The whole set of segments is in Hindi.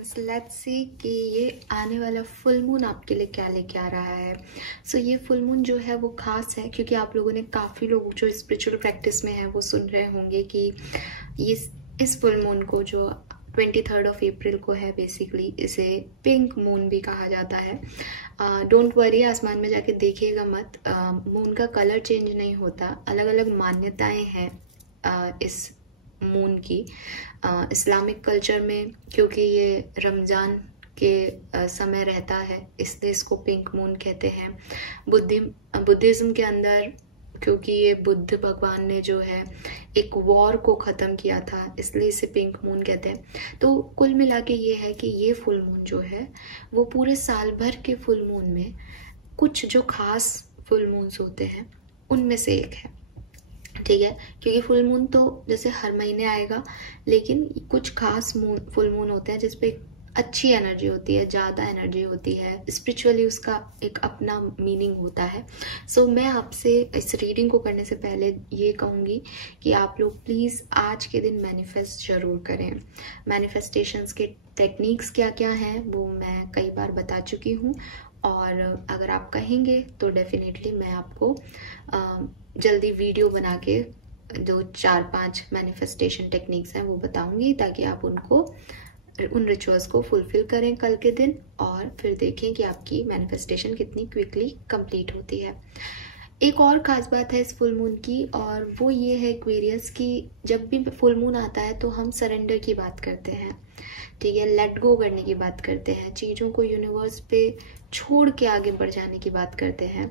एक्वेरियंस, लेट्स सी कि ये आने वाला फुल मून आपके लिए क्या लेके आ रहा है। सो ये फुल मून जो है वो खास है क्योंकि आप लोगों ने, काफ़ी लोग जो स्पिरिचुअल प्रैक्टिस में है वो सुन रहे होंगे कि ये इस फुल मून को जो 23 अप्रैल को है, बेसिकली इसे पिंक मून भी कहा जाता है। डोंट वरी, आसमान में जाके देखिएगा मत, मून का कलर चेंज नहीं होता। अलग अलग मान्यताएं हैं इस मून की। इस्लामिक कल्चर में क्योंकि ये रमज़ान के समय रहता है, इसलिए इसको पिंक मून कहते हैं। बुद्धिज़्म के अंदर क्योंकि ये बुद्ध भगवान ने जो है एक वॉर को ख़त्म किया था, इसलिए इसे पिंक मून कहते हैं। तो कुल मिला के ये है कि ये फुल मून जो है वो पूरे साल भर के फुल मून में कुछ जो खास फुल मून्स होते हैं उनमें से एक है, ठीक है। क्योंकि फुल मून तो जैसे हर महीने आएगा, लेकिन कुछ खास फुल मून होते हैं जिसपे अच्छी एनर्जी होती है, ज़्यादा एनर्जी होती है, स्पिरिचुअली उसका एक अपना मीनिंग होता है। सो मैं आपसे इस रीडिंग को करने से पहले ये कहूँगी कि आप लोग प्लीज़ आज के दिन मैनिफेस्ट जरूर करें। मैनिफेस्टेशंस के टेक्निक्स क्या क्या हैं वो मैं कई बार बता चुकी हूँ, और अगर आप कहेंगे तो डेफिनेटली मैं आपको जल्दी वीडियो बना के जो 4-5 मैनिफेस्टेशन टेक्निक्स हैं वो बताऊंगी, ताकि आप उन रिचुअल्स को फुलफिल करें कल के दिन, और फिर देखें कि आपकी मैनिफेस्टेशन कितनी क्विकली कंप्लीट होती है। एक और ख़ास बात है इस फुल मून की, और वो ये है एक्वेरियस की जब भी फुल मून आता है तो हम सरेंडर की बात करते हैं, ठीक है, लेट गो करने की बात करते हैं, चीज़ों को यूनिवर्स पे छोड़ के आगे बढ़ जाने की बात करते हैं।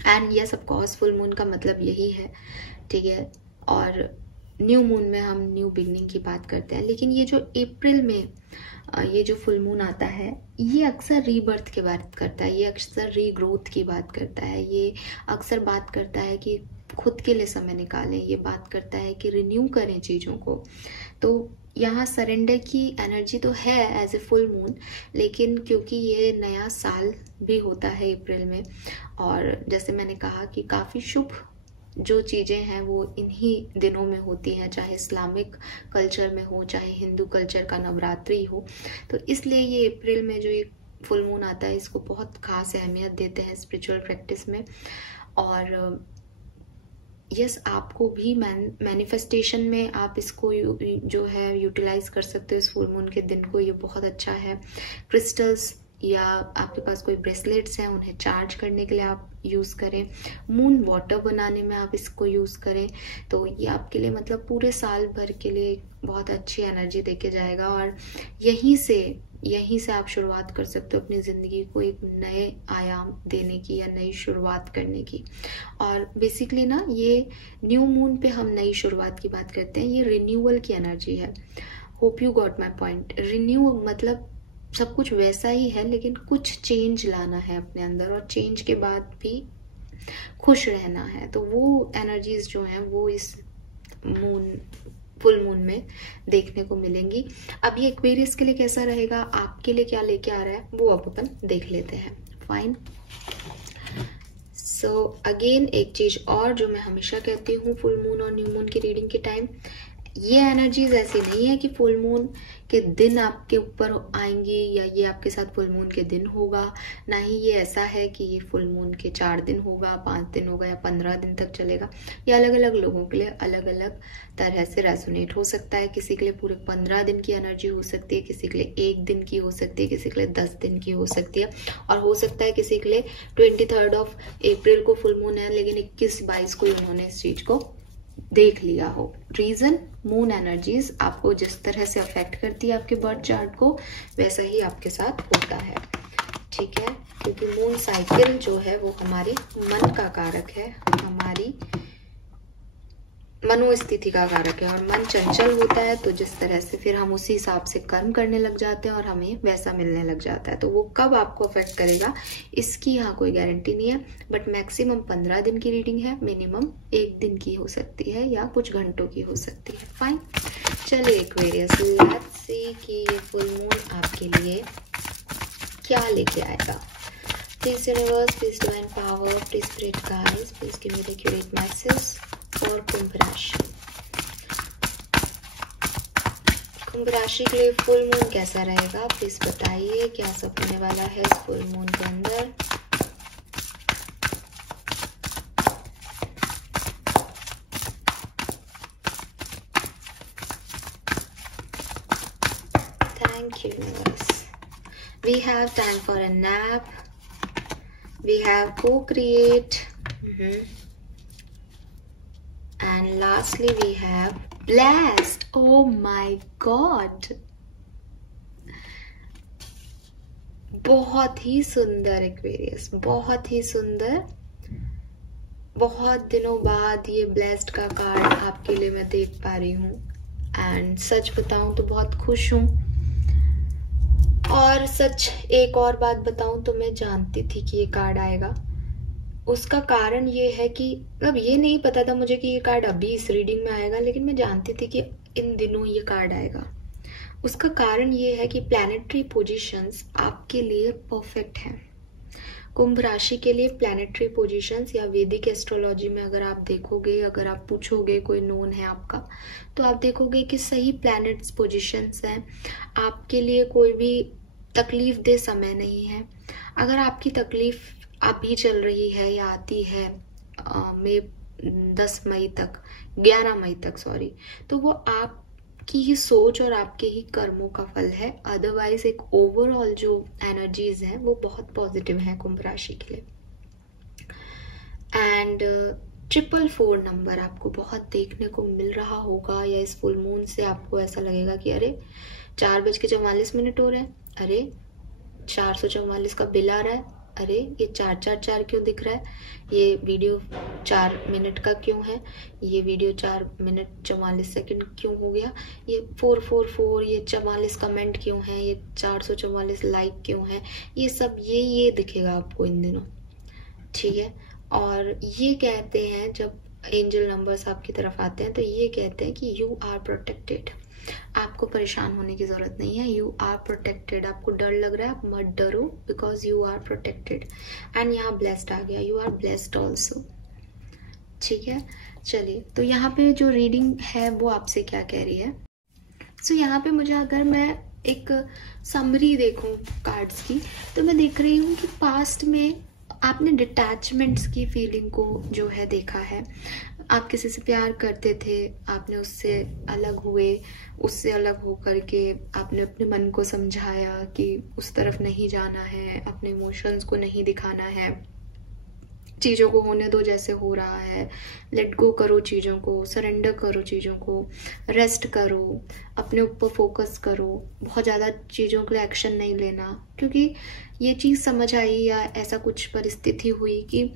And yes, of course full moon का मतलब यही है, ठीक है। और न्यू मून में हम न्यू बिगनिंग की बात करते हैं, लेकिन ये जो अप्रैल में ये जो फुल मून आता है ये अक्सर रीबर्थ की बात करता है, ये अक्सर रीग्रोथ की बात करता है, ये अक्सर बात करता है कि खुद के लिए समय निकालें, ये बात करता है कि रिन्यू करें चीज़ों को। तो यहाँ सरेंडर की एनर्जी तो है एज ए फुल मून, लेकिन क्योंकि ये नया साल भी होता है अप्रैल में, और जैसे मैंने कहा कि काफ़ी शुभ जो चीज़ें हैं वो इन्हीं दिनों में होती हैं, चाहे इस्लामिक कल्चर में हो, चाहे हिंदू कल्चर का नवरात्रि हो। तो इसलिए ये अप्रैल में जो ये फुल मून आता है इसको बहुत खास अहमियत देते हैं स्पिरिचुअल प्रैक्टिस में। और यस, आपको भी मैनिफेस्टेशन में आप इसको जो है यूटिलाइज कर सकते हो इस फुल मून के दिन को, ये बहुत अच्छा है। क्रिस्टल्स या आपके पास कोई ब्रेसलेट्स हैं उन्हें चार्ज करने के लिए आप यूज़ करें, मून वाटर बनाने में आप इसको यूज़ करें, तो ये आपके लिए मतलब पूरे साल भर के लिए बहुत अच्छी एनर्जी देके जाएगा। और यहीं से आप शुरुआत कर सकते हो अपनी ज़िंदगी को एक नए आयाम देने की या नई शुरुआत करने की। और बेसिकली ना, ये न्यू मून पे हम नई शुरुआत की बात करते हैं, ये रिन्यूअल की एनर्जी है। Hope you got my point. Renew मतलब सब कुछ वैसा ही है, लेकिन कुछ चेंज लाना है अपने अंदर, और चेंज के बाद भी खुश रहना है। तो वो एनर्जीज जो हैं वो इस फुल मून में देखने को मिलेंगी। अब ये एक्वेरियस के लिए कैसा रहेगा, आपके लिए क्या लेके आ रहा है, वो अब अपन देख लेते हैं। फाइन। सो अगेन एक चीज और जो मैं हमेशा कहती हूँ फुल मून और न्यू मून की रीडिंग के टाइम, ये एनर्जीज ऐसी नहीं है कि फुल मून के दिन आपके ऊपर आएंगी या ये आपके साथ फुल मून के दिन होगा। ना ही ये ऐसा है कि ये फुल मून के 4 दिन होगा, 5 दिन होगा या 15 दिन तक चलेगा। ये अलग अलग लोगों के लिए अलग अलग तरह से रेजोनेट हो सकता है। किसी के लिए पूरे 15 दिन की एनर्जी हो सकती है, किसी के लिए 1 दिन की हो सकती है, किसी के लिए 10 दिन की हो सकती है, और हो सकता है किसी के लिए 23 अप्रैल को फुल मून है लेकिन 21-22 को उन्होंने इस चीज को देख लिया हो। रीजन, मून एनर्जीज आपको जिस तरह से अफेक्ट करती है आपके बर्थ चार्ट को, वैसा ही आपके साथ होता है, ठीक है। क्योंकि मून साइकिल जो है वो हमारे मन का कारक है, हमारी मनोस्थिति का कारक है, और मन चंचल होता है तो जिस तरह से फिर हम उसी हिसाब से कर्म करने लग जाते हैं और हमें वैसा मिलने लग जाता है। तो वो कब आपको अफेक्ट करेगा इसकी यहाँ कोई गारंटी नहीं है, बट मैक्सिमम 15 दिन की रीडिंग है, मिनिमम 1 दिन की हो सकती है या कुछ घंटों की हो सकती है। फाइन, चलिए एक्वेरियस, लेट्स सी कि ये फुल मून आपके लिए क्या लेके आएगा। Please universe, please divine power, please spirit guides, please give me the accurate message for Kumbh Rashi. कुंभ राशि के लिए फुल मून कैसा रहेगा, प्लीज बताइए। क्या सब होने वाला है इस फुल मून के अंदर। Thank you, universe. We have time for a nap. We have co-create. And lastly we have blessed. Oh my god, बहुत ही सुंदर एक्वेरियस, बहुत ही सुंदर। बहुत दिनों बाद ये ब्लेस्ड का कार्ड आपके लिए मैं देख पा रही हूँ एंड सच बताऊं तो बहुत खुश हूँ। और सच एक और बात बताऊं तो मैं जानती थी कि ये कार्ड आएगा। उसका कारण ये है कि मतलब ये नहीं पता था मुझे कि ये कार्ड अभी इस रीडिंग में आएगा, लेकिन मैं जानती थी कि इन दिनों ये कार्ड आएगा। उसका कारण ये है कि प्लैनेटरी पोजीशंस आपके लिए परफेक्ट हैं। कुंभ राशि के लिए प्लैनेटरी पोजीशंस या वैदिक एस्ट्रोलॉजी में अगर आप देखोगे, अगर आप पूछोगे कोई नोन है आपका, तो आप देखोगे कि सही प्लैनेट्स पोजीशंस हैं आपके लिए। कोई भी तकलीफ दे समय नहीं है। अगर आपकी तकलीफ अभी चल रही है या आती है मई 10 मई तक, 11 मई तक सॉरी, तो वो आपकी ही सोच और आपके ही कर्मों का फल है। अदरवाइज एक ओवरऑल जो एनर्जीज हैं वो बहुत पॉजिटिव हैं कुंभ राशि के लिए। एंड 444 नंबर आपको बहुत देखने को मिल रहा होगा, या इस फुल मून से आपको ऐसा लगेगा कि अरे 4:44 हो रहे हैं, अरे 444 का बिल आ रहा है, अरे ये 444 क्यों दिख रहा है, ये वीडियो 4 मिनट का क्यों है, ये वीडियो 4 मिनट 44 सेकंड क्यों हो गया, ये 444, ये 44 कमेंट क्यों है, ये 444 लाइक क्यों है, ये सब ये दिखेगा आपको इन दिनों, ठीक है। और ये कहते हैं जब एंजल नंबर्स आपकी तरफ आते हैं तो ये कहते हैं कि यू आर प्रोटेक्टेड। आपको परेशान होने की जरूरत नहीं है, यू आर प्रोटेक्टेड। आपको डर लग रहा है, आप मत डरो, because you are protected. And यहाँ ब्लेस्ड आ गया, यू आर ब्लेस्ड ऑल्सो, ठीक है। चलिए, तो यहाँ पे जो रीडिंग है वो आपसे क्या कह रही है। सो यहाँ पे मुझे, अगर मैं एक समरी देखूं कार्ड्स की, तो मैं देख रही हूँ कि पास्ट में आपने डिटैचमेंट्स की फीलिंग को जो है देखा है। आप किसी से प्यार करते थे, आपने उससे अलग हुए, उससे अलग होकर के आपने अपने मन को समझाया कि उस तरफ नहीं जाना है, अपने इमोशंस को नहीं दिखाना है, चीज़ों को होने दो जैसे हो रहा है, लेट गो करो चीज़ों को, सरेंडर करो चीज़ों को, रेस्ट करो, अपने ऊपर फोकस करो, बहुत ज़्यादा चीज़ों के लिए एक्शन नहीं लेना, क्योंकि ये चीज़ समझ आई या ऐसा कुछ परिस्थिति हुई कि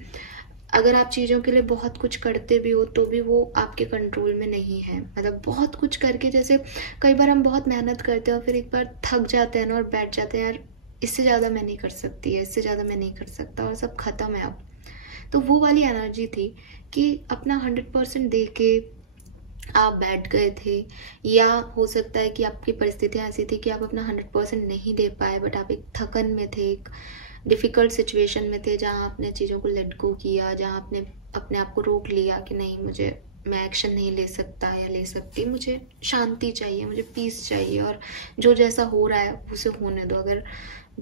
अगर आप चीज़ों के लिए बहुत कुछ करते भी हो तो भी वो आपके कंट्रोल में नहीं है। मतलब बहुत कुछ करके, जैसे कई बार हम बहुत मेहनत करते हैं और फिर एक बार थक जाते हैं ना और बैठ जाते हैं, यार इससे ज़्यादा मैं नहीं कर सकती है, इससे ज़्यादा मैं नहीं कर सकता, और सब खत्म है अब। तो वो वाली एनर्जी थी कि अपना 100% दे के आप बैठ गए थे, या हो सकता है कि आपकी परिस्थितियाँ ऐसी थी कि आप अपना 100% नहीं दे पाए, बट आप एक थकन में थे, एक डिफ़िकल्ट सिचुएशन में थे, जहाँ आपने चीज़ों को लेट गो किया, जहाँ आपने अपने आप को रोक लिया कि नहीं, मैं एक्शन नहीं ले सकता या ले सकती, मुझे शांति चाहिए, मुझे पीस चाहिए, और जो जैसा हो रहा है उसे होने दो, अगर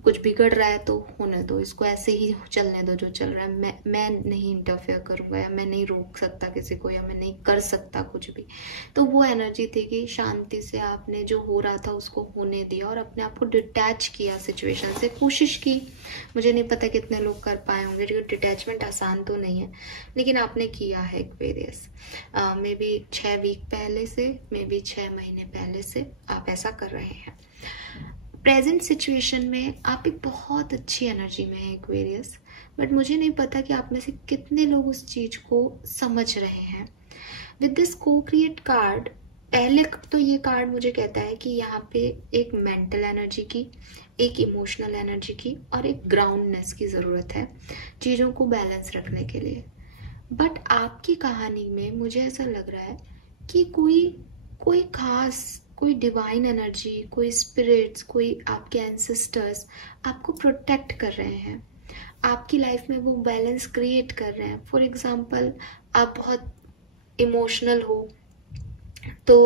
कुछ बिगड़ रहा है तो होने दो, इसको ऐसे ही चलने दो जो चल रहा है, मैं नहीं इंटरफेयर करूँगा, या मैं नहीं रोक सकता किसी को, या मैं नहीं कर सकता कुछ भी। तो वो एनर्जी थी कि शांति से आपने जो हो रहा था उसको होने दिया और अपने आप को डिटैच किया सिचुएशन से, कोशिश की। मुझे नहीं पता कितने लोग कर पाए होंगे, क्योंकि डिटैचमेंट आसान तो नहीं है, लेकिन आपने किया है एक्वेरियस। मे बी 6 वीक पहले से, मे बी 6 महीने पहले से आप ऐसा कर रहे हैं। प्रेजेंट सिचुएशन में आप एक बहुत अच्छी एनर्जी में है एक्वेरियस, बट मुझे नहीं पता कि आप में से कितने लोग उस चीज़ को समझ रहे हैं। विद दिस को क्रिएट कार्ड, पहले तो ये कार्ड मुझे कहता है कि यहाँ पे एक मेंटल एनर्जी की, एक इमोशनल एनर्जी की और एक ग्राउंडनेस की ज़रूरत है चीज़ों को बैलेंस रखने के लिए। बट आपकी कहानी में मुझे ऐसा लग रहा है कि कोई खास, कोई डिवाइन एनर्जी, कोई स्पिरिट्स, कोई आपके एंसेस्टर्स आपको प्रोटेक्ट कर रहे हैं, आपकी लाइफ में वो बैलेंस क्रिएट कर रहे हैं। फॉर एग्जांपल, आप बहुत इमोशनल हो तो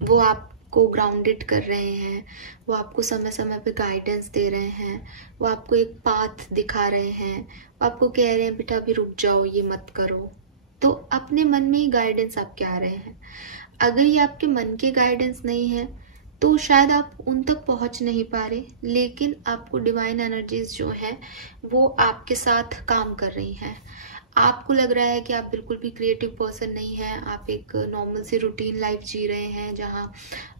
वो आप को ग्राउंडेड कर रहे हैं, वो आपको समय समय पे गाइडेंस दे रहे हैं, वो आपको एक पाथ दिखा रहे हैं, वो आपको कह रहे हैं बेटा अभी रुक जाओ, ये मत करो। तो अपने मन में ही गाइडेंस आपके आ रहे हैं। अगर ये आपके मन के गाइडेंस नहीं है तो शायद आप उन तक पहुंच नहीं पा रहे, लेकिन आपको डिवाइन एनर्जीज जो हैं वो आपके साथ काम कर रही हैं। आपको लग रहा है कि आप बिल्कुल भी क्रिएटिव पर्सन नहीं हैं, आप एक नॉर्मल सी रूटीन लाइफ जी रहे हैं जहां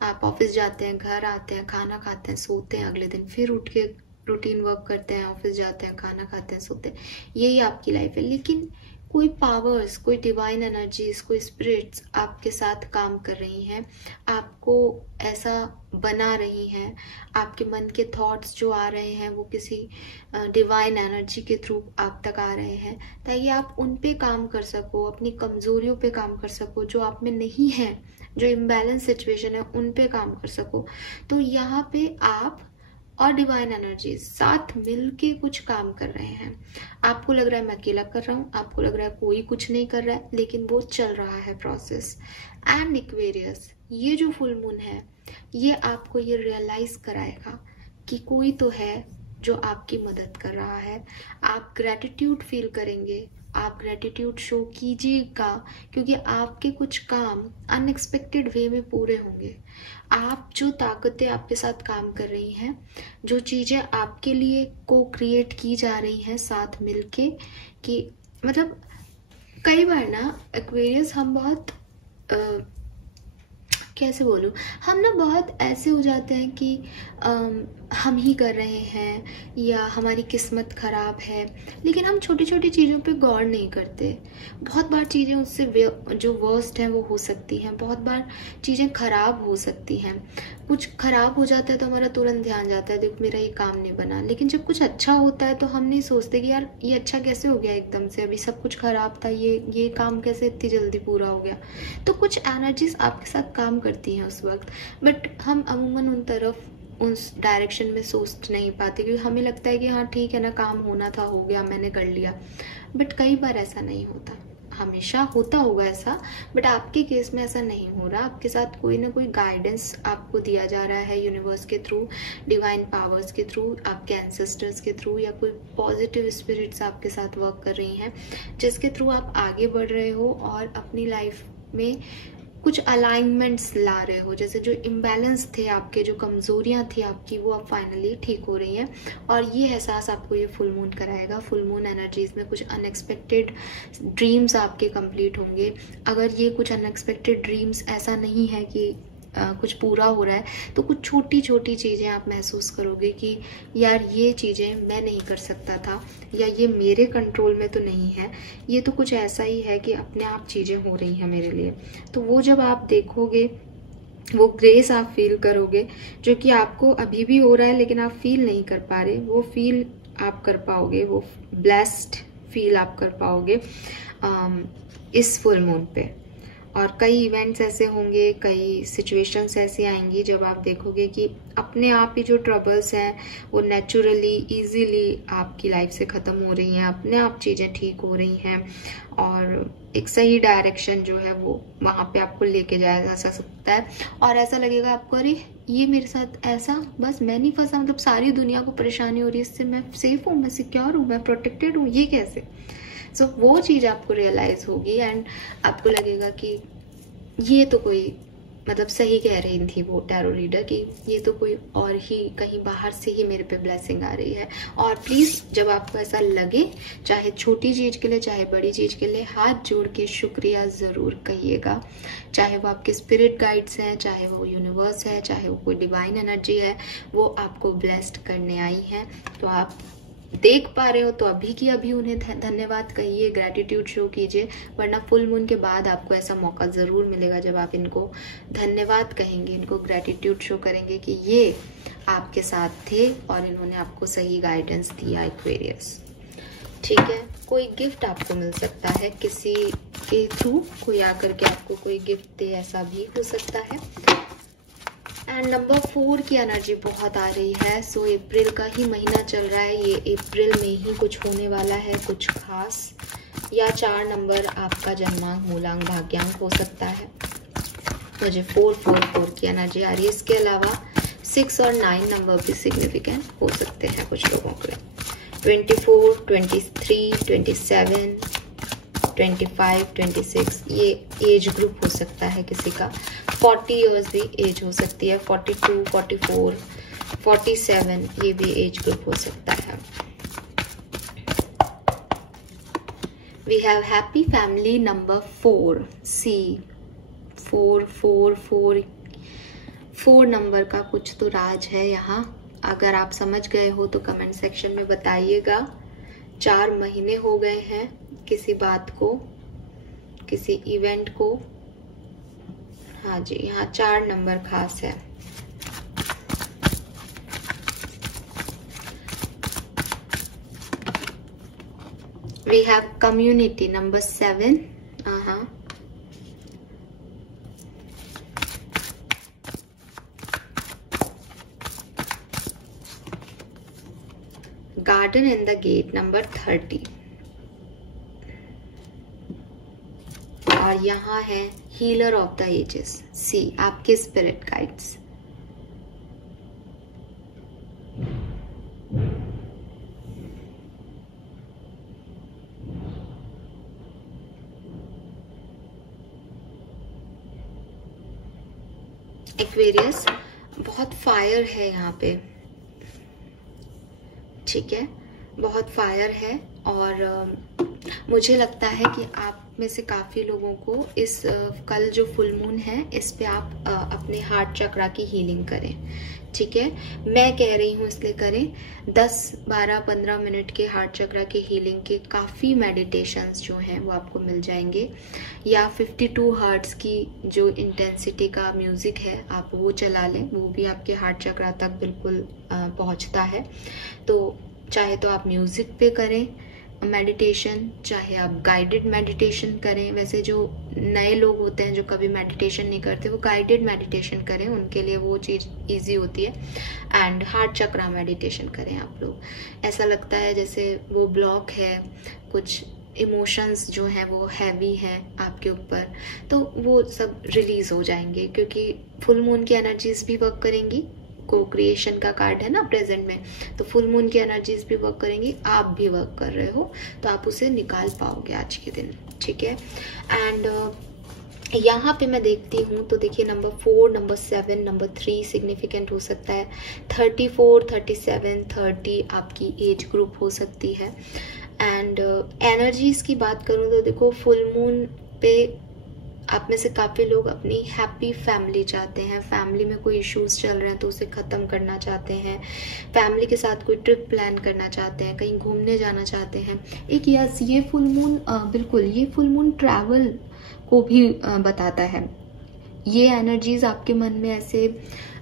आप ऑफिस जाते हैं, घर आते हैं, खाना खाते हैं, सोते हैं, अगले दिन फिर उठ के रूटीन वर्क करते हैं, ऑफिस जाते हैं, खाना खाते हैं, सोते हैं, यही आपकी लाइफ है। लेकिन कोई पावर्स, कोई डिवाइन एनर्जीज, कोई स्पिरिट्स आपके साथ काम कर रही हैं, आपको ऐसा बना रही हैं। आपके मन के थॉट्स जो आ रहे हैं वो किसी डिवाइन एनर्जी के थ्रू आप तक आ रहे हैं, ताकि आप उन पे काम कर सको, अपनी कमजोरियों पे काम कर सको, जो आप में नहीं है, जो इम्बैलेंस सिचुएशन है उन पे काम कर सको। तो यहाँ पे आप और डिवाइन एनर्जीज साथ मिलके कुछ काम कर रहे हैं। आपको लग रहा है मैं अकेला कर रहा हूँ, आपको लग रहा है कोई कुछ नहीं कर रहा है, लेकिन वो चल रहा है प्रोसेस। एंड एक्वेरियस, ये जो फुल मून है ये आपको ये रियलाइज कराएगा कि कोई तो है जो आपकी मदद कर रहा है। आप ग्रेटिट्यूड फील करेंगे, आप ग्रेटिट्यूड शो कीजिएगा, क्योंकि आपके कुछ काम अनएक्सपेक्टेड वे में पूरे होंगे। आप जो ताकतें आपके साथ काम कर रही हैं, जो चीजें आपके लिए को क्रिएट की जा रही हैं साथ मिलके, कि मतलब कई बार ना एक्वेरियस हम बहुत कैसे बोलूँ, हम ना बहुत ऐसे हो जाते हैं कि हम ही कर रहे हैं या हमारी किस्मत ख़राब है, लेकिन हम छोटी छोटी चीज़ों पे गौर नहीं करते। बहुत बार चीज़ें उससे जो वर्स्ट हैं वो हो सकती हैं, बहुत बार चीज़ें ख़राब हो सकती हैं। कुछ ख़राब हो जाता है तो हमारा तुरंत ध्यान जाता है, देखो मेरा ये काम नहीं बना। लेकिन जब कुछ अच्छा होता है तो हम नहीं सोचते कि यार ये अच्छा कैसे हो गया एकदम से, अभी सब कुछ ख़राब था, ये काम कैसे इतनी जल्दी पूरा हो गया। तो कुछ एनर्जीज आपके साथ काम करती हैं उस वक्त, बट हम अमूमन उन तरफ उस डायरेक्शन में सोच नहीं पाते, क्योंकि हमें लगता है कि हाँ ठीक है ना, काम होना था, हो गया, मैंने कर लिया। बट कई बार ऐसा नहीं होता, हमेशा होता होगा ऐसा, बट आपके केस में ऐसा नहीं हो रहा। आपके साथ कोई ना कोई गाइडेंस आपको दिया जा रहा है यूनिवर्स के थ्रू, डिवाइन पावर्स के थ्रू, आपके एंसेस्टर्स के थ्रू, या कोई पॉजिटिव स्पिरिट्स आपके साथ वर्क कर रही हैं, जिसके थ्रू आप आगे बढ़ रहे हो और अपनी लाइफ में कुछ अलाइनमेंट्स ला रहे हो। जैसे जो इम्बैलेंस थे आपके, जो कमजोरियां थी आपकी, वो अब फाइनली ठीक हो रही हैं। और ये एहसास आपको ये फुल मून कराएगा। फुल मून एनर्जीज में कुछ अनएक्सपेक्टेड ड्रीम्स आपके कंप्लीट होंगे। अगर ये कुछ अनएक्सपेक्टेड ड्रीम्स ऐसा नहीं है कि कुछ पूरा हो रहा है, तो कुछ छोटी छोटी चीज़ें आप महसूस करोगे कि यार ये चीज़ें मैं नहीं कर सकता था, या ये मेरे कंट्रोल में तो नहीं है, ये तो कुछ ऐसा ही है कि अपने आप चीज़ें हो रही हैं मेरे लिए। तो वो जब आप देखोगे, वो ग्रेस आप फील करोगे, जो कि आपको अभी भी हो रहा है लेकिन आप फील नहीं कर पा रहे, वो फील आप कर पाओगे, वो ब्लेस्ड फील आप कर पाओगे इस फुल मून पे। और कई इवेंट्स ऐसे होंगे, कई सिचुएशंस ऐसी आएंगी जब आप देखोगे कि अपने आप ही जो ट्रबल्स हैं वो नेचुरली इजीली आपकी लाइफ से ख़त्म हो रही हैं, अपने आप चीज़ें ठीक हो रही हैं, और एक सही डायरेक्शन जो है वो वहाँ पे आपको लेके जाया जा सकता है। और ऐसा लगेगा आपको, अरे ये मेरे साथ ऐसा, बस मैं नहीं फंसा, मतलब सारी दुनिया को परेशानी हो रही है, इससे मैं सेफ हूँ, मैं सिक्योर हूँ, मैं प्रोटेक्टेड हूँ, ये कैसे। सो वो चीज़ आपको रियलाइज होगी एंड आपको लगेगा कि ये तो कोई, मतलब सही कह रही थी वो टैरो रीडर कि ये तो कोई और ही कहीं बाहर से ही मेरे पे ब्लेसिंग आ रही है। और प्लीज़ जब आपको ऐसा लगे, चाहे छोटी चीज़ के लिए चाहे बड़ी चीज़ के लिए, हाथ जोड़ के शुक्रिया ज़रूर कहिएगा। चाहे वो आपके स्पिरिट गाइड्स हैं, चाहे वो यूनिवर्स है, चाहे वो कोई डिवाइन एनर्जी है, वो आपको ब्लेस्ड करने आई हैं। तो आप देख पा रहे हो तो अभी की अभी उन्हें धन्यवाद कहिए, ग्रैटिट्यूड शो कीजिए, वरना फुल मून के बाद आपको ऐसा मौका ज़रूर मिलेगा जब आप इनको धन्यवाद कहेंगे, इनको ग्रैटिट्यूड शो करेंगे कि ये आपके साथ थे और इन्होंने आपको सही गाइडेंस दिया। एक्वेरियस, ठीक है, कोई गिफ्ट आपको मिल सकता है किसी के थ्रू, कोई आकर के आपको कोई गिफ्ट दे, ऐसा भी हो सकता है। एंड नंबर 4 की एनर्जी बहुत आ रही है। सो अप्रैल का ही महीना चल रहा है, ये अप्रैल में ही कुछ होने वाला है, कुछ खास, या 4 नंबर आपका जन्मांक, मूलांक, भाग्यांक हो सकता है। मुझे 444 की एनर्जी आ रही है। इसके अलावा 6 और 9 नंबर भी सिग्निफिकेंट हो सकते हैं कुछ लोगों के। 24, 23, 27, 25, 26 ये एज ग्रुप हो सकता है किसी का। 40 इयर्स भी एज हो सकती है। 42, 44, 47 ये भी एज ग्रुप हो सकता है। We have happy family number 4 see. 4 number का कुछ तो राज है यहाँ। अगर आप समझ गए हो तो कमेंट सेक्शन में बताइएगा। 4 महीने हो गए हैं किसी बात को, किसी इवेंट को। हाँ जी, यहाँ 4 नंबर खास है। We have community number 7। Garden in the gate number 30। और यहाँ है healer of the ages see, आपके स्पिरिट गाइड्स। एक्वेरियस, बहुत फायर है यहाँ पे, ठीक है, बहुत फायर है। और मुझे लगता है कि आप में से काफ़ी लोगों को इस कल जो फुल मून है इस पे आप अपने हार्ट चक्रा की हीलिंग करें, ठीक है। मैं कह रही हूँ इसलिए करें। 10, 12, 15 मिनट के हार्ट चक्रा के हीलिंग के काफ़ी मेडिटेशंस जो हैं वो आपको मिल जाएंगे। या 52 हर्ट्ज की जो इंटेंसिटी का म्यूज़िक है आप वो चला लें, वो भी आपके हार्ट चक्रा तक बिल्कुल पहुँचता है। तो चाहे तो आप म्यूज़िक पे करें मेडिटेशन, चाहे आप गाइडेड मेडिटेशन करें। वैसे जो नए लोग होते हैं जो कभी मेडिटेशन नहीं करते वो गाइडेड मेडिटेशन करें, उनके लिए वो चीज़ इजी होती है। एंड हार्ट चक्रा मेडिटेशन करें आप लोग। ऐसा लगता है जैसे वो ब्लॉक है, कुछ इमोशंस जो हैं वो हैवी हैं आपके ऊपर, तो वो सब रिलीज हो जाएंगे, क्योंकि फुल मून की एनर्जीज भी वर्क करेंगी। को क्रिएशन का कार्ड है ना प्रेजेंट में, तो फुल मून की एनर्जीज भी वर्क करेंगी, आप भी वर्क कर रहे हो तो आप उसे निकाल पाओगे आज के दिन, ठीक है। एंड यहाँ पे मैं देखती हूँ तो देखिए नंबर 4, नंबर 7, नंबर 3 सिग्निफिकेंट हो सकता है। 34, 37, 30 आपकी एज ग्रुप हो सकती है। एंड एनर्जीज की बात करूँ तो देखो फुल मून पे आप में से काफ़ी लोग अपनी हैप्पी फैमिली चाहते हैं। फैमिली में कोई इश्यूज चल रहे हैं तो उसे ख़त्म करना चाहते हैं। फैमिली के साथ कोई ट्रिप प्लान करना चाहते हैं, कहीं घूमने जाना चाहते हैं। एक यस, ये फुल मून बिल्कुल, ये फुल मून ट्रैवल को भी बताता है। ये एनर्जीज आपके मन में ऐसे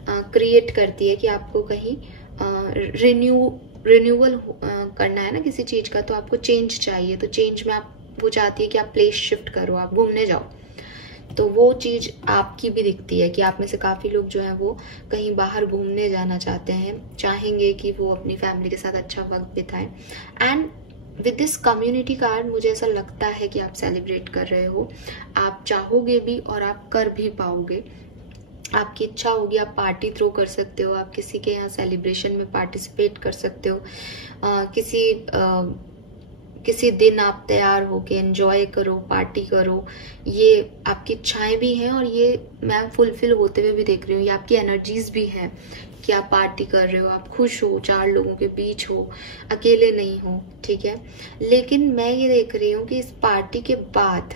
क्रिएट करती है कि आपको कहीं रिन्यूअल करना है ना किसी चीज़ का, तो आपको चेंज चाहिए। तो चेंज में आप वो चाहती है कि आप प्लेस शिफ्ट करो, आप घूमने जाओ। तो वो चीज़ आपकी भी दिखती है कि आप में से काफ़ी लोग जो हैं वो कहीं बाहर घूमने जाना चाहते हैं, चाहेंगे कि वो अपनी फैमिली के साथ अच्छा वक्त बिताएं। And with this community card मुझे ऐसा लगता है कि आप सेलिब्रेट कर रहे हो, आप चाहोगे भी और आप कर भी पाओगे। आपकी इच्छा होगी आप पार्टी थ्रो कर सकते हो, आप किसी के यहाँ सेलिब्रेशन में पार्टिसिपेट कर सकते हो। किसी दिन आप तैयार होके एंजॉय करो, पार्टी करो। ये आपकी इच्छाएं भी हैं और ये मैं फुलफिल होते हुए भी देख रही हूँ। ये आपकी एनर्जीज भी हैं कि आप पार्टी कर रहे हो, आप खुश हो, 4 लोगों के बीच हो, अकेले नहीं हो, ठीक है। लेकिन मैं ये देख रही हूँ कि इस पार्टी के बाद,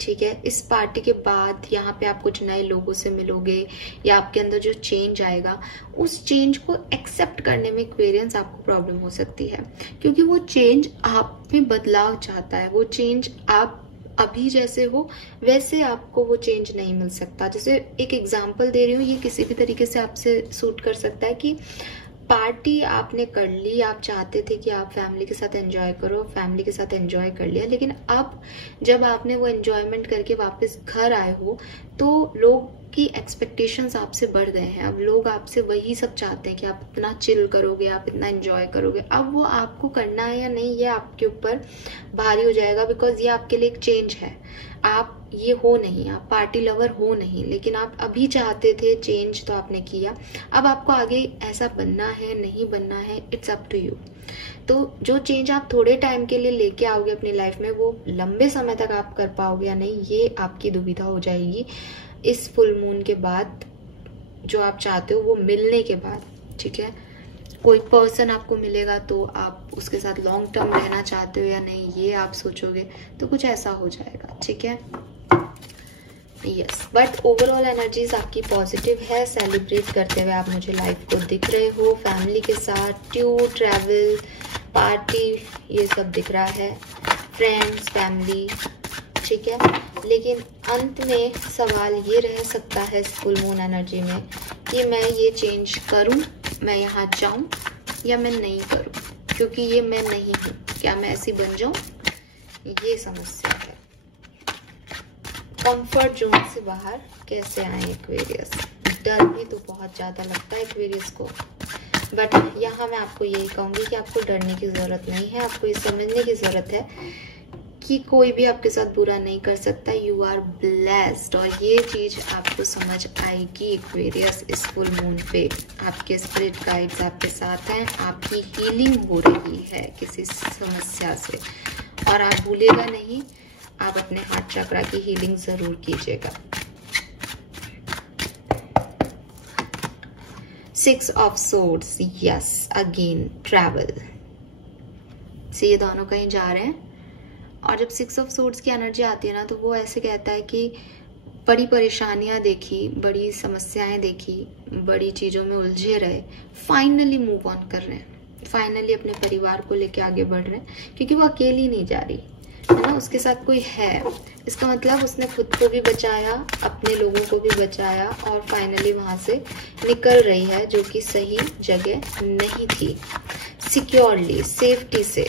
ठीक है, इस पार्टी के बाद यहाँ पे आप कुछ नए लोगों से मिलोगे या आपके अंदर जो चेंज आएगा उस चेंज को एक्सेप्ट करने में एक्वेरियंस आपको प्रॉब्लम हो सकती है, क्योंकि वो चेंज आप में बदलाव चाहता है। वो चेंज आप अभी जैसे हो वैसे आपको वो चेंज नहीं मिल सकता। जैसे एक एग्जांपल दे रही हूँ, ये किसी भी तरीके से आपसे सूट कर सकता है कि पार्टी आपने कर ली, आप चाहते थे कि आप फैमिली के साथ एंजॉय करो, फैमिली के साथ एंजॉय कर लिया, लेकिन अब जब आपने वो एंजॉयमेंट करके वापस घर आए हो तो लोग की एक्सपेक्टेशंस आपसे बढ़ गए हैं। अब लोग आपसे वही सब चाहते हैं कि आप इतना चिल करोगे, आप इतना एंजॉय करोगे। अब वो आपको करना है या नहीं ये आपके ऊपर भारी हो जाएगा, बिकॉज ये आपके लिए एक चेंज है। आप ये हो नहीं, आप पार्टी लवर हो नहीं, लेकिन आप अभी चाहते थे चेंज तो आपने किया। अब आपको आगे ऐसा बनना है नहीं बनना है, इट्स अप टू यू। तो जो चेंज आप थोड़े टाइम के लिए लेके आओगे अपनी लाइफ में, वो लंबे समय तक आप कर पाओगे या नहीं, ये आपकी दुविधा हो जाएगी इस फुल मून के बाद। जो आप चाहते हो वो मिलने के बाद, ठीक है। कोई पर्सन आपको मिलेगा तो आप उसके साथ लॉन्ग टर्म रहना चाहते हो या नहीं, ये आप सोचोगे, तो कुछ ऐसा हो जाएगा, ठीक है। यस, बट ओवरऑल एनर्जीज आपकी पॉजिटिव है। सेलिब्रेट करते हुए आप मुझे लाइफ को दिख रहे हो, फैमिली के साथ टूर, ट्रैवल, पार्टी, ये सब दिख रहा है, फ्रेंड्स, फैमिली, ठीक है। लेकिन अंत में सवाल ये रह सकता है इस फुल मून एनर्जी में कि मैं ये चेंज करूं, मैं यहाँ जाऊं या मैं नहीं करूं, क्योंकि ये मैं नहीं हूं। क्या मैं ऐसी बन जाऊं, ये समस्या है। कंफर्ट जोन से बाहर कैसे आए एक्वेरियस। डर भी तो बहुत ज्यादा लगता है एक्वेरियस को, बट यहाँ मैं आपको यही कहूंगी कि आपको डरने की जरूरत नहीं है। आपको ये समझने की जरूरत है कि कोई भी आपके साथ बुरा नहीं कर सकता, यू आर ब्लेस्ड। और ये चीज आपको समझ आएगी एक्वेरियस इस फुल मून पे। आपके स्पिरिट गाइड्स आपके साथ हैं, आपकी हीलिंग हो रही है किसी समस्या से, और आप भूलेगा नहीं, आप अपने हार्ट चक्रा की हीलिंग जरूर कीजिएगा। 6 of swords, yes, again travel. ये दोनों कहीं जा रहे हैं, और जब 6 ऑफ सोर्ड्स की एनर्जी आती है ना, तो वो ऐसे कहता है कि बड़ी परेशानियां देखी, बड़ी समस्याएं देखी, बड़ी चीजों में उलझे रहे, फाइनली मूव ऑन कर रहे हैं, फाइनली अपने परिवार को लेके आगे बढ़ रहे हैं, क्योंकि वो अकेली नहीं जा रही है ना, उसके साथ कोई है। इसका मतलब उसने खुद को भी बचाया, अपने लोगों को भी बचाया, और फाइनली वहां से निकल रही है, जो कि सही जगह नहीं थी, सिक्योरली, सेफ्टी से।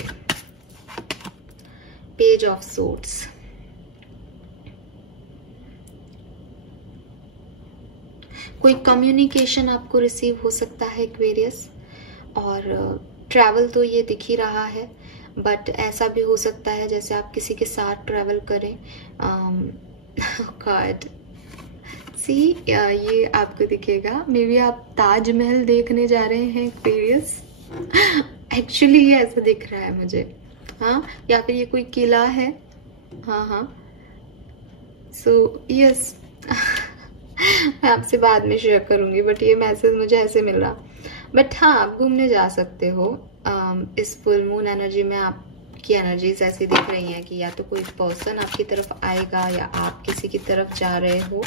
पेज ऑफ सोर्ड्स, कोई कम्युनिकेशन आपको रिसीव हो सकता है एक्वेरियस, और ट्रैवल तो ये दिख ही रहा है, बट ऐसा भी हो सकता है जैसे आप किसी के साथ ट्रैवल करें। गॉड, सी, ये आपको दिखेगा, मे बी आप ताजमहल देखने जा रहे हैं एक्वेरियस। एक्चुअली ये ऐसा दिख रहा है मुझे, हाँ, या फिर ये कोई किला है, हाँ, सो यस। मैं आपसे बाद में शेयर करूंगी, बट ये मैसेज मुझे ऐसे मिल रहा। बट हाँ, आप घूमने जा सकते हो। इस फुल मून एनर्जी में आपकी एनर्जीज ऐसी दिख रही हैं कि या तो कोई पर्सन आपकी तरफ आएगा या आप किसी की तरफ जा रहे हो,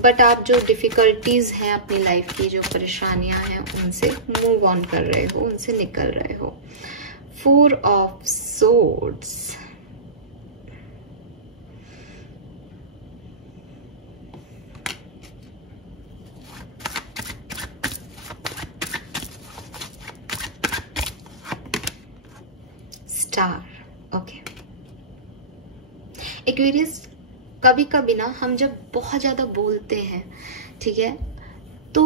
बट आप जो डिफिकल्टीज हैं अपनी लाइफ की, जो परेशानियां हैं, उनसे मूव ऑन कर रहे हो, उनसे निकल रहे हो। 4 of swords, star, okay. Aquarius, कभी कभी ना हम जब बहुत ज्यादा बोलते हैं, ठीक है, तो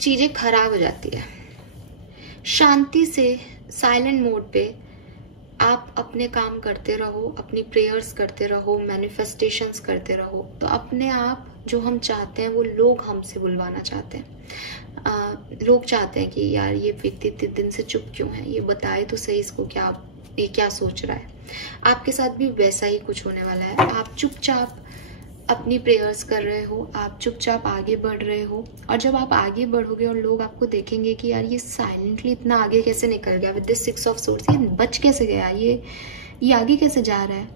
चीजें खराब हो जाती है। शांति से साइलेंट मोड पे आप अपने काम करते रहो, अपनी प्रेयर्स करते रहो, मैनिफेस्टेशंस करते रहो, तो अपने आप जो हम चाहते हैं वो लोग हमसे बुलवाना चाहते हैं। लोग चाहते हैं कि यार ये व्यक्ति इतने दिन से चुप क्यों है, ये बताए तो सही इसको ये क्या सोच रहा है। आपके साथ भी वैसा ही कुछ होने वाला है। आप चुपचाप अपनी प्रेयर्स कर रहे हो, आप चुपचाप आगे बढ़ रहे हो, और जब आप आगे बढ़ोगे और लोग आपको देखेंगे कि यार ये साइलेंटली इतना आगे कैसे निकल गया विद दिस 6 ऑफ सोर्ड्स, ये बच कैसे गया, ये आगे कैसे जा रहा है,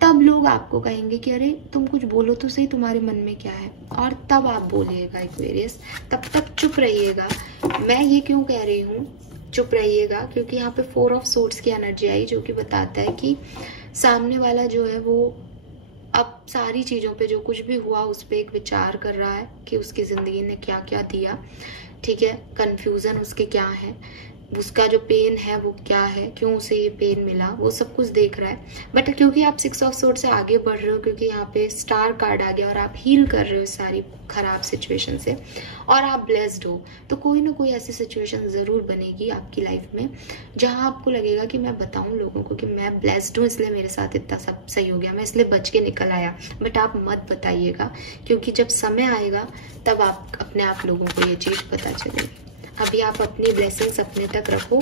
तब लोग आपको कहेंगे कि अरे तुम कुछ बोलो तो सही, तुम्हारे मन में क्या है, और तब आप बोलिएगा एक्वेरियस। तब तक चुप रहिएगा। मैं ये क्यों कह रही हूँ चुप रहिएगा, क्योंकि यहाँ पे 4 ऑफ सोर्ड्स की एनर्जी आई, जो कि बताता है कि सामने वाला जो है वो अब सारी चीजों पे, जो कुछ भी हुआ उस पे एक विचार कर रहा है कि उसकी जिंदगी ने क्या क्या दिया, ठीक है, कंफ्यूजन उसके क्या है, उसका जो पेन है वो क्या है, क्यों उसे ये पेन मिला, वो सब कुछ देख रहा है। बट क्योंकि आप 6 ऑफ सोर्ड से आगे बढ़ रहे हो, क्योंकि यहाँ पे स्टार कार्ड आ गया और आप हील कर रहे हो सारी खराब सिचुएशन से और आप ब्लेस्ड हो, तो कोई ना कोई ऐसी सिचुएशन ज़रूर बनेगी आपकी लाइफ में जहाँ आपको लगेगा कि मैं बताऊँ लोगों को कि मैं ब्लेस्ड हूँ, इसलिए मेरे साथ इतना सब सही हो गया, मैं इसलिए बच के निकल आया। बट आप मत बताइएगा, क्योंकि जब समय आएगा तब आप अपने आप लोगों को ये चीज़ पता चलेगी। अभी आप अपनी ब्लेसिंग्स अपने तक रखो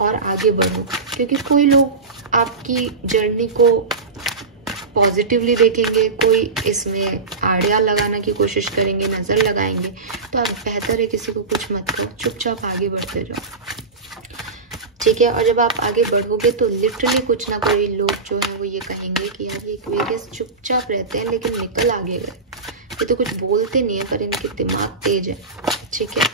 और आगे बढ़ो, क्योंकि कोई लोग आपकी जर्नी को पॉजिटिवली देखेंगे, कोई इसमें आड़िया लगाना की कोशिश करेंगे, नज़र लगाएंगे। तो आप बेहतर है किसी को कुछ मत करो, चुपचाप आगे बढ़ते जाओ, ठीक है। और जब आप आगे बढ़ोगे तो लिटरली कुछ ना कोई लोग जो है वो ये कहेंगे कि यार ये एक्वेरियस चुपचाप रहते हैं लेकिन निकल आगे गए, ये तो कुछ बोलते नहीं है पर इनके दिमाग तेज है, ठीक है।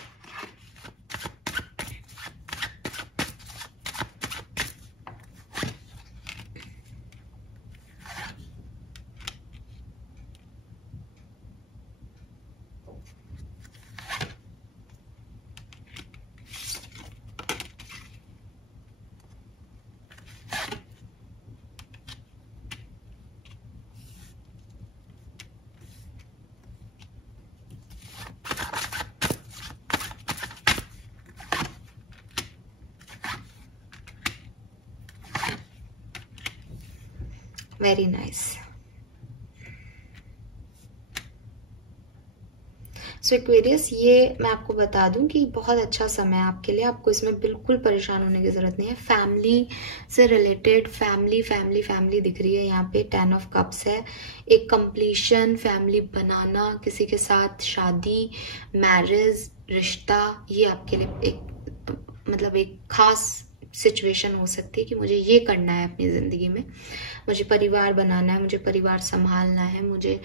Very nice. सो एक्वेरियस, ये मैं आपको बता दूं कि बहुत अच्छा समय है आपके लिए, आपको इसमें बिल्कुल परेशान होने की जरूरत नहीं है। फैमिली से रिलेटेड फैमिली फैमिली फैमिली दिख रही है यहाँ पे। 10 ऑफ कप्स है, एक कंप्लीशन, फैमिली बनाना, किसी के साथ शादी, मैरिज, रिश्ता, ये आपके लिए एक मतलब एक खास सिचुएशन हो सकती है कि मुझे ये करना है अपनी ज़िंदगी में, मुझे परिवार बनाना है, मुझे परिवार संभालना है, मुझे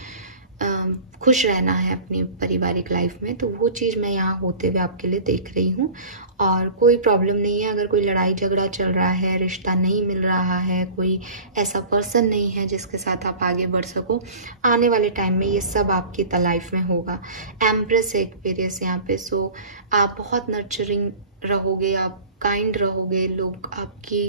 खुश रहना है अपनी पारिवारिक लाइफ में। तो वो चीज़ मैं यहाँ होते हुए आपके लिए देख रही हूँ। और कोई प्रॉब्लम नहीं है, अगर कोई लड़ाई झगड़ा चल रहा है, रिश्ता नहीं मिल रहा है, कोई ऐसा पर्सन नहीं है जिसके साथ आप आगे बढ़ सको, आने वाले टाइम में ये सब आपकी लाइफ में होगा। एम्प्रेस है एक्वेरियस यहाँ पे। सो आप बहुत नर्चरिंग रहोगे, आप काइंड रहोगे, लोग आपकी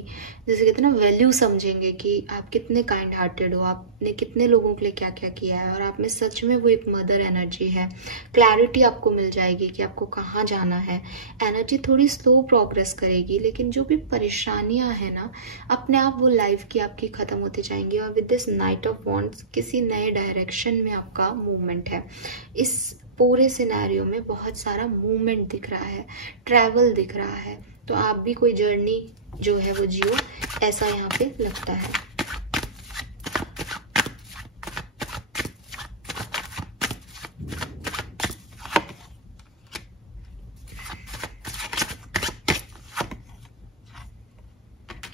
जैसे कहते हैं ना वैल्यू समझेंगे कि आप कितने काइंड हार्टेड हो, आपने कितने लोगों के लिए क्या क्या किया है, और आप में सच में वो एक मदर एनर्जी है। क्लैरिटी आपको मिल जाएगी कि आपको कहाँ जाना है। एनर्जी थोड़ी स्लो प्रोग्रेस करेगी, लेकिन जो भी परेशानियां हैं ना, अपने आप वो लाइफ की आपकी खत्म होती जाएंगी। और with this night of wands किसी नए डायरेक्शन में आपका मूवमेंट है। इस पूरे सिनेरियो में बहुत सारा मूवमेंट दिख रहा है, ट्रैवल दिख रहा है, तो आप भी कोई जर्नी जो है वो जियो, ऐसा यहाँ पे लगता है।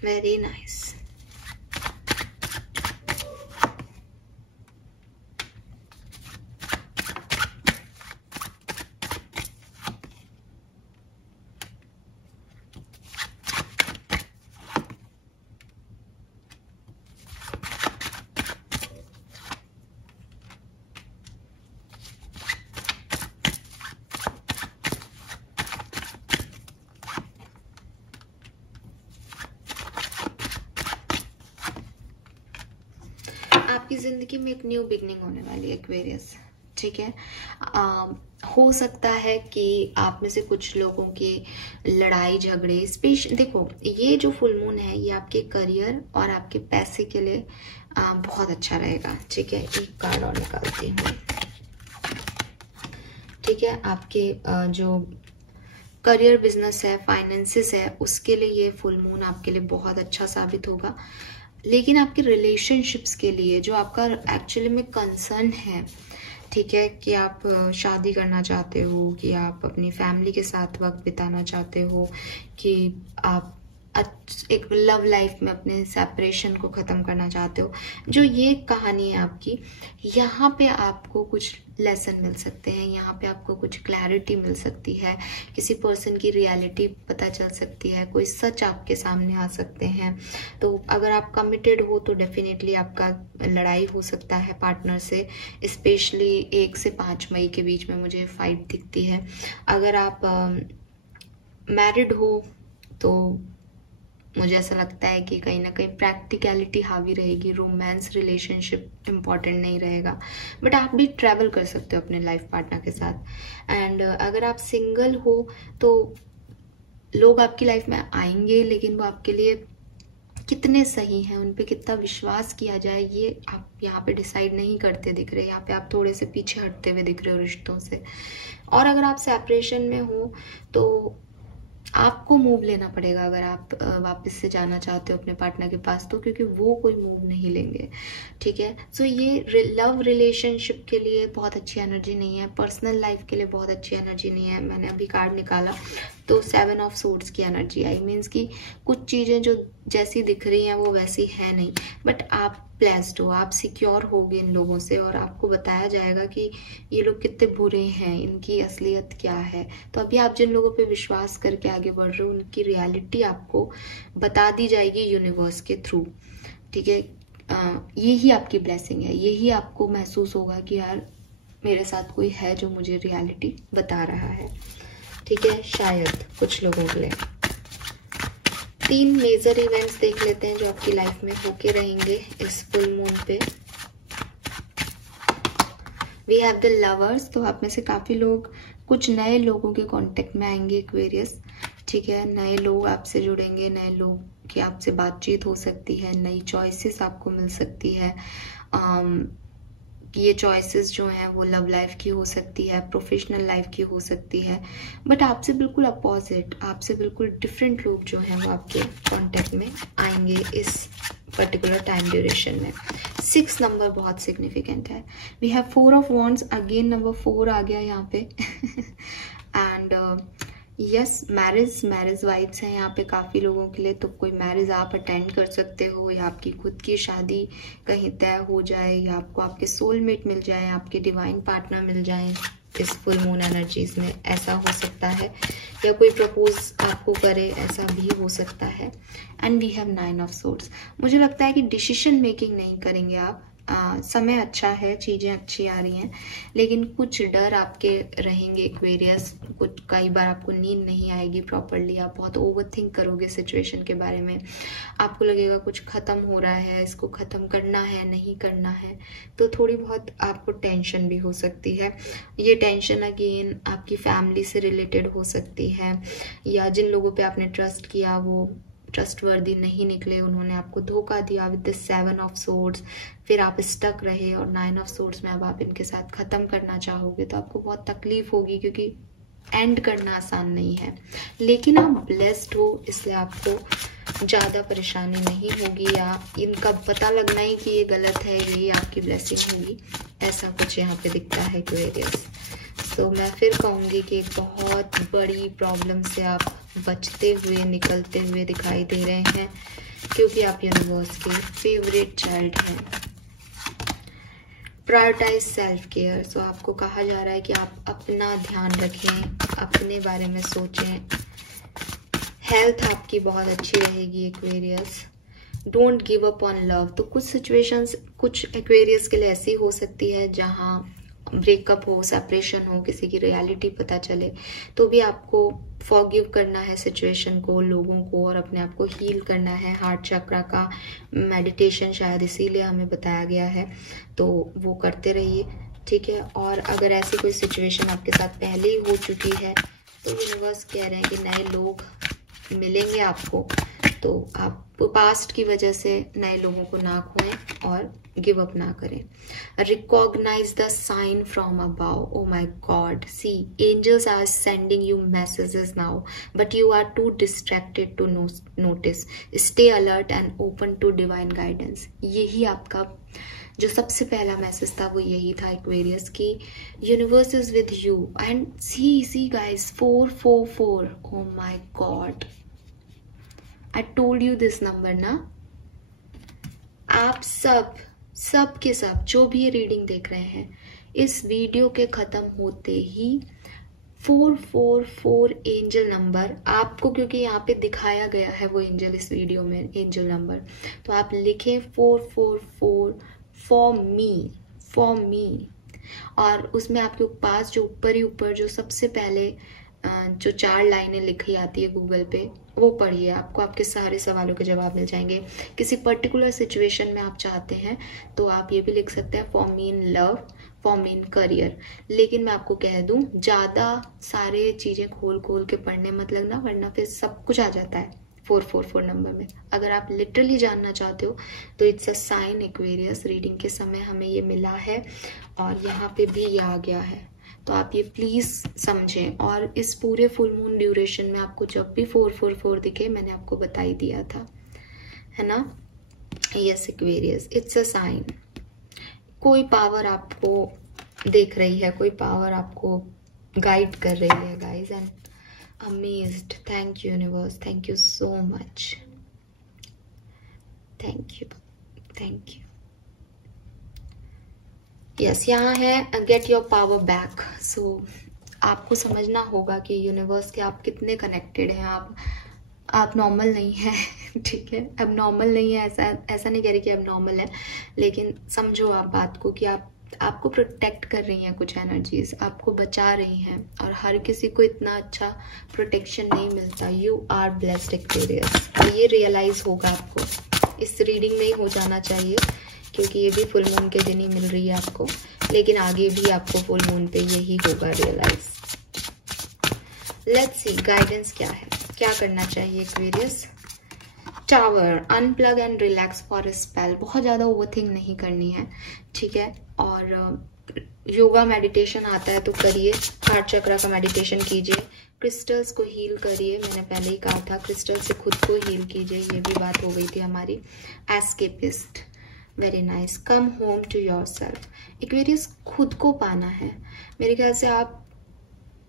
Very nice. आपकी जिंदगी में एक न्यू बिगनिंग होने वाली है एक्वेरियस, ठीक है। हो सकता है कि आप में से कुछ लोगों के लड़ाई झगड़े स्पेशल, देखो ये जो फुल मून है ये आपके करियर और आपके पैसे के लिए बहुत अच्छा रहेगा, ठीक है। एक कार्ड और निकालती हूँ, ठीक है। आपके जो करियर, बिजनेस है, फाइनेंसिस है, उसके लिए ये फुल मून आपके लिए बहुत अच्छा साबित होगा। लेकिन आपके रिलेशनशिप्स के लिए जो आपका एक्चुअली में कंसर्न है, ठीक है, कि आप शादी करना चाहते हो, कि आप अपनी फैमिली के साथ वक्त बिताना चाहते हो, कि आप एक लव लाइफ में अपने सेपरेशन को ख़त्म करना चाहते हो, जो ये कहानी है आपकी, यहाँ पे आपको कुछ लेसन मिल सकते हैं, यहाँ पे आपको कुछ क्लैरिटी मिल सकती है, किसी पर्सन की रियलिटी पता चल सकती है, कोई सच आपके सामने आ सकते हैं। तो अगर आप कमिटेड हो तो डेफिनेटली आपका लड़ाई हो सकता है पार्टनर से, स्पेशली 1 से 5 मई के बीच में मुझे फाइट दिखती है। अगर आप मैरिड हो तो मुझे ऐसा लगता है कि कहीं ना कहीं प्रैक्टिकलिटी हावी रहेगी, रोमांस रिलेशनशिप इम्पॉर्टेंट नहीं रहेगा। बट आप भी ट्रैवल कर सकते हो अपने लाइफ पार्टनर के साथ। एंड अगर आप सिंगल हो तो लोग आपकी लाइफ में आएंगे, लेकिन वो आपके लिए कितने सही हैं, उन पे कितना विश्वास किया जाए, ये आप यहाँ पे डिसाइड नहीं करते दिख रहे। यहाँ पे आप थोड़े से पीछे हटते हुए दिख रहे हो रिश्तों से। और अगर आप सेपरेशन में हो तो आपको मूव लेना पड़ेगा अगर आप वापस से जाना चाहते हो अपने पार्टनर के पास, तो क्योंकि वो कोई मूव नहीं लेंगे। ठीक है, सो ये लव रिलेशनशिप के लिए बहुत अच्छी एनर्जी नहीं है, पर्सनल लाइफ के लिए बहुत अच्छी एनर्जी नहीं है। मैंने अभी कार्ड निकाला तो 7 ऑफ सोर्ड्स की एनर्जी आई, मीन्स कि कुछ चीज़ें जो जैसी दिख रही हैं वो वैसी है नहीं, बट आप ब्लेस्ड हो, आप सिक्योर होगे इन लोगों से, और आपको बताया जाएगा कि ये लोग कितने बुरे हैं, इनकी असलियत क्या है। तो अभी आप जिन लोगों पे विश्वास करके आगे बढ़ रहे हो उनकी रियलिटी आपको बता दी जाएगी यूनिवर्स के थ्रू। ठीक है, यही आपकी ब्लेसिंग है, यही आपको महसूस होगा कि यार मेरे साथ कोई है जो मुझे रियलिटी बता रहा है। ठीक है, शायद कुछ लोगों के लिए 3 मेजर इवेंट्स देख लेते हैं जो आपकी लाइफ में होके रहेंगे इस फुल मून पे। वी हैव द लवर्स, तो आप में से काफी लोग कुछ नए लोगों के कांटेक्ट में आएंगे एक्वेरियस। ठीक है, नए लोग आपसे जुड़ेंगे, नए लोग की आपसे बातचीत हो सकती है, नई चॉइसेस आपको मिल सकती है। ये चॉइसेस जो हैं वो लव लाइफ की हो सकती है, प्रोफेशनल लाइफ की हो सकती है, बट आपसे बिल्कुल अपोजिट, आपसे बिल्कुल डिफरेंट लोग जो हैं वो आपके कांटेक्ट में आएंगे इस पर्टिकुलर टाइम ड्यूरेशन में। 6 नंबर बहुत सिग्निफिकेंट है। We have 4 of wands, again number 4 आ गया यहाँ पे एंड यस, मैरिज वाइब्स हैं यहाँ पे काफ़ी लोगों के लिए। तो कोई मैरिज आप अटेंड कर सकते हो, या आपकी खुद की शादी कहीं तय हो जाए, या आपको आपके सोलमेट मिल जाए, आपके डिवाइन पार्टनर मिल जाए इस फुल मून एनर्जीज में, ऐसा हो सकता है। या कोई प्रपोज आपको करे, ऐसा भी हो सकता है। And we have 9 of swords. मुझे लगता है कि डिसीजन मेकिंग नहीं करेंगे आप। समय अच्छा है, चीज़ें अच्छी आ रही हैं, लेकिन कुछ डर आपके रहेंगे एक्वेरियस। कुछ कई बार आपको नींद नहीं आएगी प्रॉपरली, आप बहुत ओवरथिंक करोगे सिचुएशन के बारे में। आपको लगेगा कुछ ख़त्म हो रहा है, इसको ख़त्म करना है, नहीं करना है, तो थोड़ी बहुत आपको टेंशन भी हो सकती है। ये टेंशन अगेन आपकी फैमिली से रिलेटेड हो सकती है, या जिन लोगों पे आपने ट्रस्ट किया वो ट्रस्टवर्दी नहीं निकले, उन्होंने आपको धोखा दिया विद द 7 ऑफ सोर्ड्स, फिर आप स्टक रहे, और 9 ऑफ सोर्ड्स में अब आप इनके साथ ख़त्म करना चाहोगे तो आपको बहुत तकलीफ होगी, क्योंकि एंड करना आसान नहीं है। लेकिन आप ब्लेस्ड हो, इसलिए आपको ज़्यादा परेशानी नहीं होगी, या इनका पता लगना ही कि ये गलत है, ये आपकी ब्लेसिंग होगी, ऐसा कुछ यहाँ पे दिखता है एक्वेरियस। तो मैं फिर कहूँगी कि एक बहुत बड़ी प्रॉब्लम से आप बचते हुए, निकलते हुए दिखाई दे रहे हैं, क्योंकि आप यूनिवर्स के फेवरेट चाइल्ड हैं। Prioritise self care. सो आपको कहा जा रहा है कि आप अपना ध्यान रखें, अपने बारे में सोचें। हेल्थ आपकी बहुत अच्छी रहेगी Aquarius. Don't give up on love. तो कुछ सिचुएशंस कुछ एक्वेरियस के लिए ऐसी हो सकती है जहां ब्रेकअप हो, सेपरेशन हो, किसी की रियलिटी पता चले, तो भी आपको फॉरगिव करना है सिचुएशन को, लोगों को, और अपने आप को हील करना है। हार्ट चक्रा का मेडिटेशन शायद इसीलिए हमें बताया गया है, तो वो करते रहिए। ठीक है, और अगर ऐसी कोई सिचुएशन आपके साथ पहले ही हो चुकी है तो यूनिवर्स कह रहे हैं कि नए लोग मिलेंगे आपको, तो आप पास्ट की वजह से नए लोगों को ना खोएं और गिव अप ना करें। Recognize the sign from above. Oh my God, see angels are sending you messages now, but you are too distracted to notice. Stay alert and open to divine guidance. यही आपका जो सबसे पहला मैसेज था वो यही था एक्वेरियस, की universe is with you. And see guys, 444। Oh my God, I told you this number ना। आप सब के सब जो भी ये रीडिंग देख रहे हैं, इस वीडियो के खत्म होते ही 444 एंजल नंबर आपको, क्योंकि यहाँ पे दिखाया गया है वो एंजल इस वीडियो में, एंजल नंबर, तो आप लिखें 444 फॉर मी, और उसमें आपके पास जो ऊपर जो सबसे पहले जो 4 लाइनें लिखी आती है गूगल पे, वो पढ़िए, आपको आपके सारे सवालों के जवाब मिल जाएंगे। किसी पर्टिकुलर सिचुएशन में आप चाहते हैं तो आप ये भी लिख सकते हैं, for me in love, for me in career. लेकिन मैं आपको कह दूं, ज़्यादा सारे चीज़ें खोल खोल के पढ़ने मत लगना, वरना फिर सब कुछ आ जाता है 444 नंबर में। अगर आप लिटरली जानना चाहते हो तो it's a sign Aquarius, reading के समय हमें ये मिला है और यहाँ पे भी ये आ गया है, तो आप ये प्लीज़ समझें। और इस पूरे फुल मून ड्यूरेशन में आपको जब भी 444 दिखे, मैंने आपको बता ही दिया था, है ना। Yes Aquarius, it's a sign. कोई पावर आपको देख रही है, कोई पावर आपको गाइड कर रही है guys, and amazed. Thank you universe, thank you so much, thank you, thank you. Yes, यहाँ है गेट योर पावर बैक। सो आपको समझना होगा कि यूनिवर्स के आप कितने कनेक्टेड हैं। आप नॉर्मल नहीं हैं ठीक है, अब नॉर्मल नहीं है, ऐसा नहीं कह रही कि अब नॉर्मल है, लेकिन समझो आप बात को कि आपको प्रोटेक्ट कर रही हैं कुछ एनर्जीज, आपको बचा रही हैं, और हर किसी को इतना अच्छा प्रोटेक्शन नहीं मिलता। यू आर ब्लेस्ड एक्वेरियस, ये रियलाइज होगा आपको, इस रीडिंग में ही हो जाना चाहिए, क्योंकि ये भी फुल मून के दिन ही मिल रही है आपको, लेकिन आगे भी आपको फुल मून पे यही होगा रियलाइज। लेट्स सी गाइडेंस क्या है, क्या करना चाहिए Aquarius. Tower, unplug and relax for a spell. बहुत ज़्यादा ओवरथिंक नहीं करनी है, ठीक है। और योगा मेडिटेशन आता है तो करिए, हार्ट चक्र का मेडिटेशन कीजिए, क्रिस्टल्स को हील करिए, मैंने पहले ही कहा था क्रिस्टल से खुद को हील कीजिए, ये भी बात हो गई थी हमारी। Escapist, very nice. Come home to yourself. Aquarius, खुद को पाना है। मेरे ख्याल से आप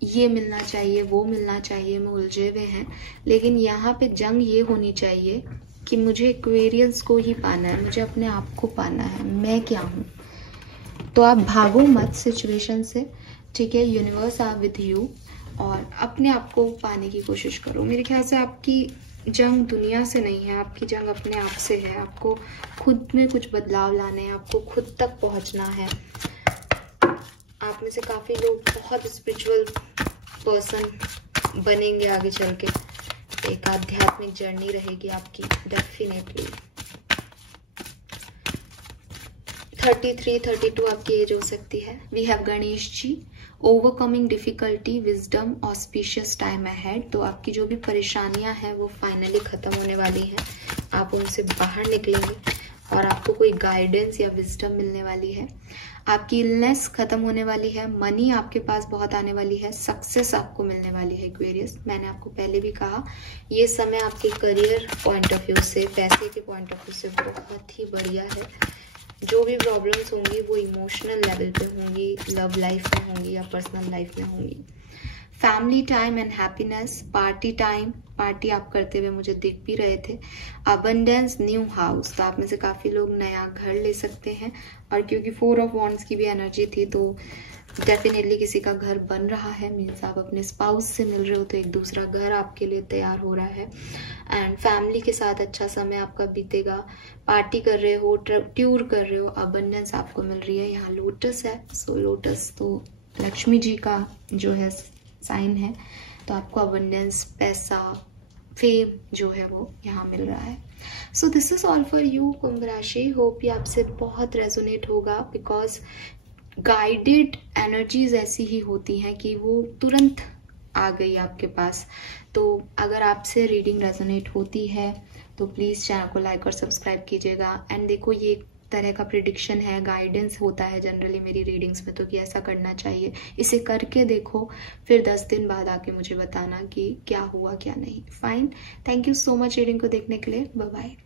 ये मिलना चाहिए, वो मिलना चाहिए में उलझे हुए हैं, लेकिन यहाँ पे जंग ये होनी चाहिए कि मुझे एक्वेरियस को ही पाना है, मुझे अपने आप को पाना है, मैं क्या हूँ। तो आप भागो मत सिचुएशन से, ठीक है। यूनिवर्स आर विद यू, और अपने आप को पाने की कोशिश करो। मेरे ख्याल से आपकी जंग दुनिया से नहीं है, आपकी जंग अपने आप से है। आपको खुद में कुछ बदलाव लाने हैं, आपको खुद तक पहुंचना है। आप में से काफ़ी लोग बहुत स्पिरिचुअल पर्सन बनेंगे आगे चल के, एक आध्यात्मिक जर्नी रहेगी आपकी डेफिनेटली। 33, 32 आपकी एज हो सकती है। We have Ganesh ji, overcoming difficulty, wisdom, auspicious time ahead. तो आपकी जो भी परेशानियां हैं वो फाइनली खत्म होने वाली हैं, आप उनसे बाहर निकलेंगे और आपको कोई गाइडेंस या विजडम मिलने वाली है। आपकी इलनेस खत्म होने वाली है, मनी आपके पास बहुत आने वाली है, सक्सेस आपको मिलने वाली है एक्वेरियस। मैंने आपको पहले भी कहा, ये समय आपके करियर पॉइंट ऑफ व्यू से, पैसे के पॉइंट ऑफ व्यू से बहुत ही बढ़िया है। जो भी प्रॉब्लम्स होंगी वो इमोशनल लेवल पे होंगी, लव लाइफ में होंगी या पर्सनल लाइफ में होंगी। Family time and happiness, party time, party आप करते हुए मुझे दिख भी रहे थे। अबंडेंस, न्यू हाउस, तो आप में से काफ़ी लोग नया घर ले सकते हैं, और क्योंकि 4 ऑफ वॉन्ड्स की भी एनर्जी थी तो डेफिनेटली किसी का घर बन रहा है, मीन्स आप अपने स्पाउस से मिल रहे हो तो एक दूसरा घर आपके लिए तैयार हो रहा है। एंड फैमिली के साथ अच्छा समय आपका बीतेगा, पार्टी कर रहे हो, टूर कर रहे हो, अबंडेंस आपको मिल रही है। यहाँ लोटस है, सो लोटस तो लक्ष्मी जी का जो है साइन है, तो आपको अबंडेंस, पैसा, फेम जो है वो यहाँ मिल रहा है। So this is all for you Kumbh rashi. Hope ये आपसे बहुत रेजोनेट होगा, बिकॉज गाइडेड एनर्जीज ऐसी ही होती हैं कि वो तुरंत आ गई आपके पास। तो अगर आपसे रीडिंग रेजोनेट होती है तो प्लीज़ चैनल को लाइक और सब्सक्राइब कीजिएगा। एंड देखो, ये एक तरह का प्रिडिक्शन है, गाइडेंस होता है जनरली मेरी रीडिंग्स में, तो कि ऐसा करना चाहिए। इसे करके देखो, फिर 10 दिन बाद आके मुझे बताना कि क्या हुआ क्या नहीं। Fine, thank you so much reading को देखने के लिए। Bye bye.